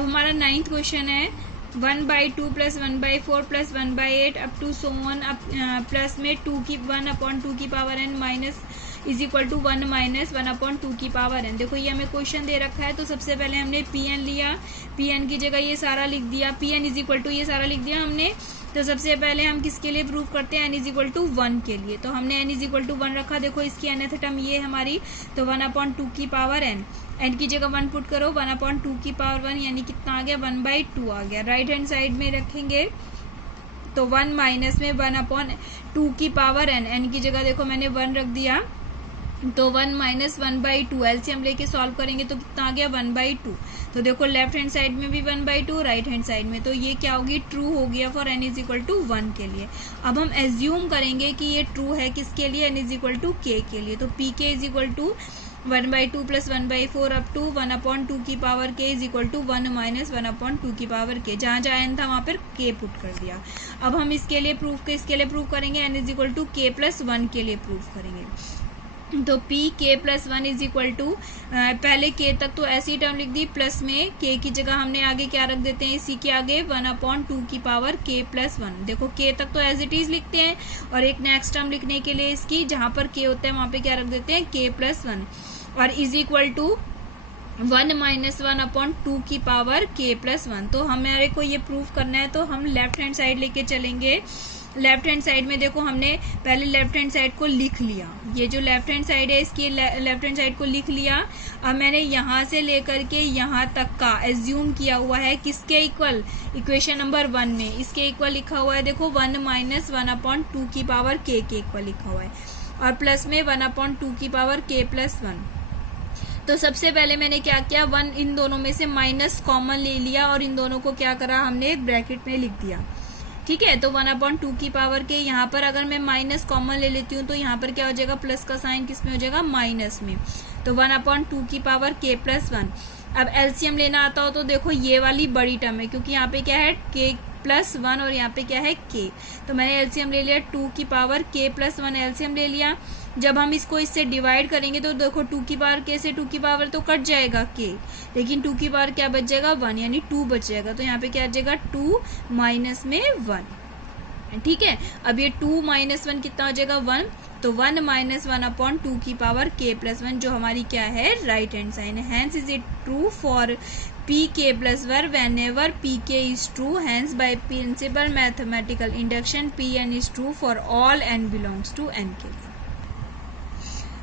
अब हमारा 9th question है 1/2 + 1/4 + 1/8 up to so on plus में 2 की 1/2 की power n minus is equal to 1 minus 1/2 की पावर n। देखो ये हमें क्वेश्चन दे रखा है, तो सबसे पहले हमने pn लिया, pn की जगह ये सारा लिख दिया, pn इज इक्वल टू ये सारा लिख दिया हमने। तो सबसे पहले हम किसके लिए प्रूव करते हैं, n इज इक्वल टू 1 के लिए। तो हमने n इज इक्वल टू 1 रखा, देखो इसकी nth टर्म ये हमारी, तो 1/2 की पावर n, n की जगह 1 पुट करो, 1/2 की पावर 1 यानी कितना आ गया 1/2 आ गया। राइट हैंड साइड में रखेंगे तो 1 माइनस में 1/2 की पावर n, n की जगह देखो मैंने 1 रख दिया, तो 1 माइनस 1/2 एलसीएम लेके सॉल्व करेंगे तो कितना आ गया 1/2। तो देखो लेफ्ट हैंड साइड में भी 1/2, राइट हैंड साइड में, तो ये क्या होगी ट्रू हो गया for n is equal to 1 के लिए। अब हम एज्यूम करेंगे कि ये ट्रू है किसके लिए, n is equal to k के लिए। तो pk is equal to 1/2 + 1/4 up to 1/2 की power k is equal to 1 minus 1/2 की पावर k। जहां जहां n था वहां पर k पुट कर दिया। अब हम इसके लिए प्रूव करेंगे, n is equal to k + 1 के लिए प्रूव करेंगे। तो p k + 1 is equal to, पहले k तक तो ऐसी टर्म लिख दी, प्लस में k की जगह हमने आगे क्या रख देते हैं, इसी के आगे 1/2 की पावर k + 1। देखो k तक तो एज इट इज लिखते हैं, और एक नेक्स्ट टर्म लिखने के लिए इसकी जहां पर k होता है वहां पे क्या रख देते हैं k + 1, और इज इक्वल टू 1 माइनस 1/2 की पावर k + 1। तो हमारे को ये प्रूफ करना है, तो हम लेफ्ट हैंड साइड लेके चलेंगे। लेफ्ट हैंड साइड में देखो हमने पहले लेफ्ट हैंड साइड को लिख लिया, ये जो लेफ्ट हैंड साइड है इसकी लेफ्ट हैंड साइड को लिख लिया। अब मैंने यहाँ से लेकर के यहाँ तक का एज्यूम किया हुआ है किसके इक्वल, इक्वेशन नंबर 1 में इसके इक्वल लिखा हुआ है, देखो 1 माइनस 1/2 की पावर k के इक्वल लिखा हुआ है, और प्लस में 1/2 की पावर k + 1। तो सबसे पहले मैंने क्या किया, 1 इन दोनों में से माइनस कॉमन ले लिया, और इन दोनों को क्या करा हमने एक ब्रैकेट में लिख दिया, ठीक है। तो 1/2 की पावर के यहाँ पर अगर मैं माइनस कॉमन ले लेती हूँ तो यहाँ पर क्या हो जाएगा, प्लस का साइन किस में हो जाएगा, माइनस में। तो 1/2 की पावर k + 1। अब एलसीएम लेना आता हो तो देखो ये वाली बड़ी टर्म है, क्योंकि यहाँ पे क्या है k + 1 और यहाँ पे क्या है k, तो मैंने एलसीएम ले लिया 2 की पावर k + 1 एलसीएम ले लिया। जब हम इसको इससे डिवाइड करेंगे तो देखो 2 की पावर k से 2 की पावर तो कट जाएगा k, लेकिन 2 की पावर क्या बच जाएगा 1, यानी 2 बच जाएगा। तो यहाँ पे क्या आ जाएगा 2 माइनस में 1, ठीक है। अब ये 2 माइनस 1 कितना हो जाएगा 1, तो 1 माइनस 1/2 की पावर k + 1 जो हमारी क्या है राइट हैंड साइन है। Hence is it true for pk + 1 whenever pk is true, hence by principal mathematical induction pn is true for all n belongs to n के लिए।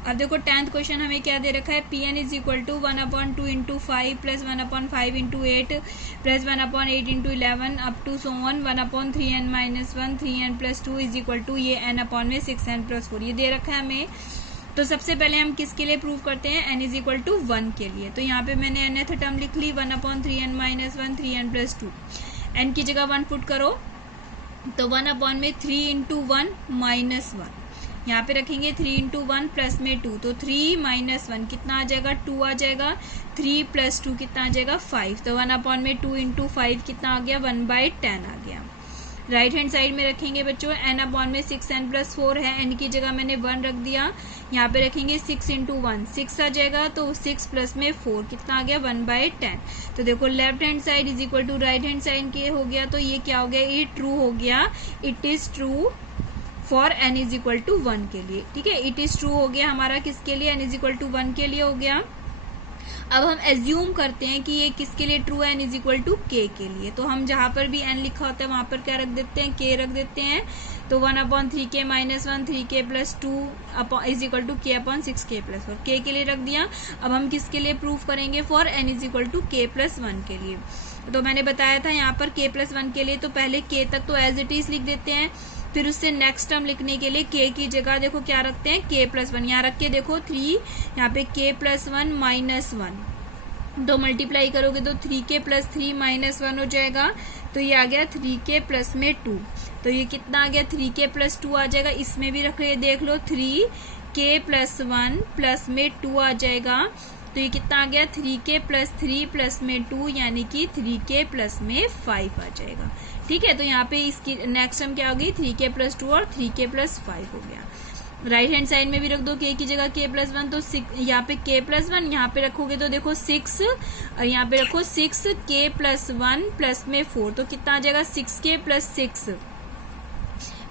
अब देखो 10th क्वेश्चन हमें क्या दे रखा है, pn is equal to 1/2 × 5 + 1/5 × 8 + 1/8 × 11 up to so on 1/3n - 1 3n + 2 is equal to ये n/में 6n + 4 ये दे रखा है हमें। तो सबसे पहले हम किसके लिए प्रूव करते हैं, n इज इक्वल टू 1 के लिए। तो यहाँ पे मैंने nth टर्म लिख ली 1/3n - 1 3n + 2, n की जगह 1 पुट करो, तो 1/3 × 1 -1, यहाँ पे रखेंगे 3 × 1 प्लस में 2, तो 3 - 1 कितना आ जाएगा 2 आ जाएगा, 3 + 2 कितना आ जाएगा 5, तो 1/2 × 5 कितना आ गया 1/10 आ गया। राइट हैंड साइड में रखेंगे बच्चों n/में 6n + 4 है, n की जगह मैंने 1 रख दिया, यहाँ पे रखेंगे 6 × 1 6 आ जाएगा, तो 6 प्लस में 4 कितना आ गया 1/10। तो देखो left hand side is equal to right hand side के हो गया, तो ये क्या हो गया, ये ट्रू हो गया, it is true for n is equal to 1 के लिए, ठीक है। इट इज ट्रू हो गया हमारा किसके लिए, n इज इक्वल टू 1 के लिए हो गया। अब हम एज्यूम करते हैं कि ये किसके लिए ट्रू है, n is equal to k के लिए। तो हम जहां पर भी n लिखा होता है वहां पर क्या रख देते हैं, k रख देते हैं। तो 1/3k - 1 3k + 2 is equal to k/6k + 4 k के लिए रख दिया। अब हम किसके लिए प्रूफ करेंगे, for n is equal to k + 1 के लिए। तो मैंने बताया था यहाँ पर k + 1 के लिए तो पहले k तक तो एज इट इज लिख देते हैं, फिर उससे नेक्स्ट टर्म लिखने के लिए k की जगह देखो क्या रखते हैं k + 1, यहाँ रख के देखो 3, यहाँ पे k + 1 - 1, तो मल्टीप्लाई करोगे तो 3k + 3 - 1 हो जाएगा, तो ये आ गया 3k प्लस में 2, तो ये कितना आ गया 3k + 2 आ जाएगा। इसमें भी रख देख लो 3k + 1 प्लस में 2 आ जाएगा, तो ये कितना आ गया 3k + 3 प्लस में 2 यानी कि 3k प्लस में 5 आ जाएगा, ठीक है। तो यहाँ पे इसकी नेक्स्ट टर्म क्या होगी 3k + 2 और 3k + 5 हो गया। राइट हैंड साइड में भी रख दो k की जगह k प्लस 1, तो यहाँ पे k प्लस 1, यहाँ पे रखोगे तो देखो 6 और यहाँ पे रखो 6 k प्लस 1 प्लस में 4, तो कितना आ जाएगा 6k प्लस 6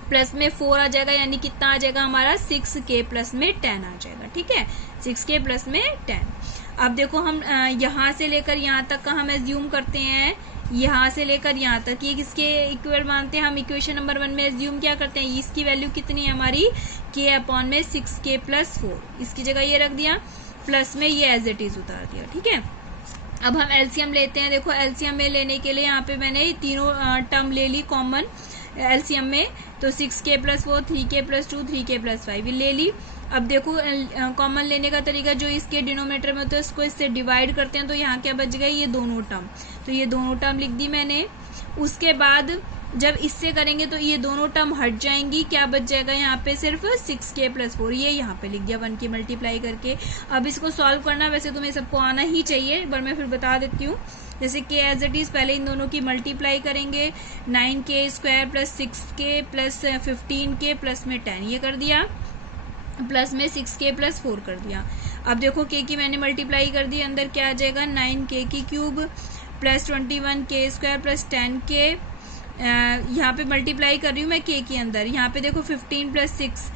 प्लस में 4 आ जाएगा, यानी कितना आ जाएगा हमारा 6k प्लस में 10 आ जाएगा। ठीक है, 6k प्लस में 10। अब देखो हम यहाँ से लेकर यहाँ तक का हम एज्यूम करते हैं, यहाँ से लेकर यहाँ तक ये किसके इक्वल मानते हैं हम, इक्वेशन नंबर 1 में एज्यूम क्या करते हैं, इसकी वैल्यू कितनी है हमारी k अपॉन में 6k प्लस 4, इसकी जगह ये रख दिया, प्लस में ये एज इट इज उतार दिया। ठीक है, अब हम एलसीएम लेते हैं। देखो एलसीएम में लेने के लिए यहाँ पे मैंने तीनों टर्म ले ली कॉमन एलसीएम में, तो 6k plus 4, 3k plus 2, 3k plus 5 ले ली। अब देखो कॉमन लेने का तरीका, जो इसके डिनोमिनेटर में होता है उसको इससे डिवाइड करते हैं, तो यहाँ क्या बच गया, ये दोनों टर्म, तो ये दोनों टर्म लिख दी मैंने। उसके बाद जब इससे करेंगे तो ये दोनों टर्म हट जाएंगी, क्या बच जाएगा यहाँ पे सिर्फ 6k प्लस 4, ये यहाँ पे लिख दिया 1 की मल्टीप्लाई करके। अब इसको सॉल्व करना वैसे तुम्हें सबको आना ही चाहिए, पर मैं फिर बता देती हूँ। जैसे k एज इट इज, पहले इन दोनों की मल्टीप्लाई करेंगे, 9k square plus 6k plus 15k plus में 10, ये कर दिया, प्लस में 6k प्लस 4 कर दिया। अब देखो k की मैंने मल्टीप्लाई कर दी, अंदर क्या आ जाएगा 9k की cube plus 21k square plus 10k, यहाँ पे मल्टीप्लाई कर रही हूँ मैं k के अंदर, यहाँ पे देखो 15 प्लस 6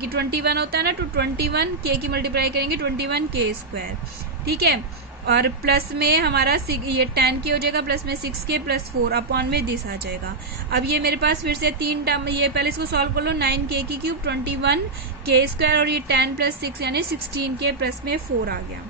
की 21 होता है ना, तो 21 k की मल्टीप्लाई करेंगे 21k स्क्वायर। ठीक है, और प्लस में हमारा ये 10k हो जाएगा, प्लस में 6k प्लस 4 अपॉन में दिस आ जाएगा। अब ये मेरे पास फिर से तीन टर्म, ये पहले इसको सॉल्व कर लो, 9k की क्यूब 21k स्क्वायर और ये 10 प्लस 6 यानी 16k प्लस में 4 आ गया।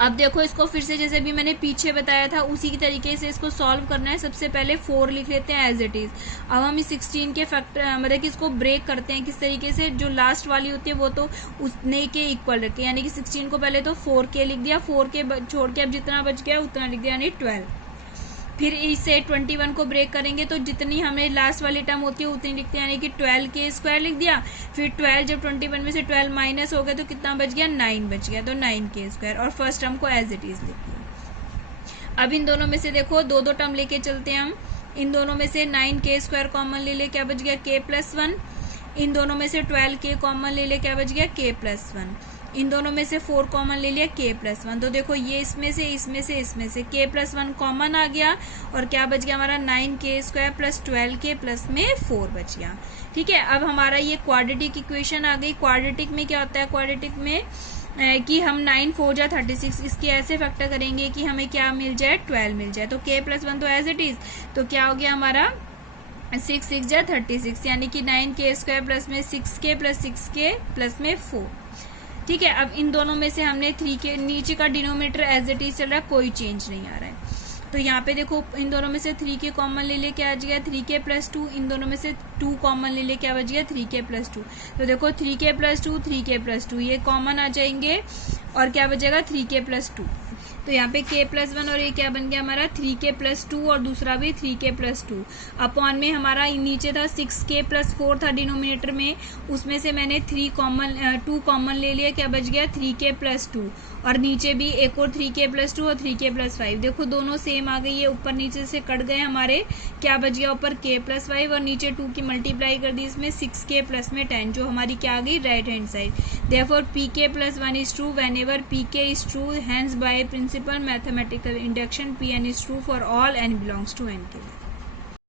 अब देखो इसको फिर से जैसे भी मैंने पीछे बताया था उसी की तरीके से इसको सॉल्व करना है। सबसे पहले 4 लिख लेते हैं एज इट इज। अब हम इस 16 के फैक्टर मतलब कि इसको ब्रेक करते हैं किस तरीके से, जो लास्ट वाली होती है वो तो उसने के इक्वल रखे, यानी कि 16 को पहले तो 4k लिख दिया, 4k छोड़ के अब जितना बच गया उतना लिख दिया, यानी 12। फिर इससे 21 को ब्रेक करेंगे तो जितनी हमें लास्ट वाली टर्म होती है उतनी लिखते हैं, यानी कि 12k स्क्वायर लिख दिया। फिर 12 जब 21 में से 12 माइनस हो गया तो कितना बच गया, 9 बच गया, तो 9k स्क्वायर, और फर्स्ट टर्म को एज इट इज लिख दिया। अब इन दोनों में से देखो दो दो टर्म लेके चलते हैं हम। इन दोनों में से 9k स्क्वायर कॉमन ले ले, क्या बच गया k प्लस 1। इन दोनों में से 12k कॉमन ले ले, क्या बच गया k प्लस 1। इन दोनों में से 4 कॉमन ले लिया k प्लस 1। तो देखो ये इसमें से k प्लस 1 कॉमन आ गया और क्या बच गया हमारा 9k square plus 12k plus में 4 बच गया। ठीक है, अब हमारा ये क्वाड्रेटिक इक्वेशन आ गई। क्वाड्रेटिक में क्या होता है, क्वाड्रेटिक में कि हम 9 4 जा 36, इसके ऐसे फैक्टर करेंगे कि हमें क्या मिल जाए, 12 मिल जाए। तो k प्लस 1 तो एज इट इज, तो क्या हो गया हमारा 6 6 जा 36, यानी कि 9k स्क्वायर प्लस में 6k प्लस 6k प्लस में 4। ठीक है, अब इन दोनों में से हमने 3 के नीचे का डिनोमिनेटर एज इट इज चल रहा है, कोई चेंज नहीं आ रहा है। तो यहाँ पे देखो इन दोनों में से 3k कॉमन ले ले, क्या बच गया 3k प्लस 2। इन दोनों में से 2 कॉमन ले ले, क्या बच गया 3k प्लस 2। तो देखो 3k प्लस 2 3k प्लस 2 ये कॉमन आ जाएंगे और क्या बचेगा 3k प्लस 2। तो यहाँ पे k प्लस 1 और ये क्या बन गया हमारा 3k प्लस 2 और दूसरा भी 3k प्लस 2 अपॉन में हमारा नीचे था 6k प्लस 4 था डिनोमिनेटर में, उसमें से मैंने 2 कॉमन ले लिया, क्या बच गया 3k प्लस 2 और नीचे भी एक और 3k प्लस 2 और 3k प्लस 5। देखो दोनों सेम आ गई है, ऊपर नीचे से कट गए हमारे, क्या बच गया ऊपर k प्लस 5 और नीचे 2 की मल्टीप्लाई कर दी इसमें 6k प्लस में 10, जो हमारी क्या आ गई right hand side. Therefore pk plus 1 is true whenever pk is true, hence by principle mathematical induction pn is true for all n belongs to n के लिए।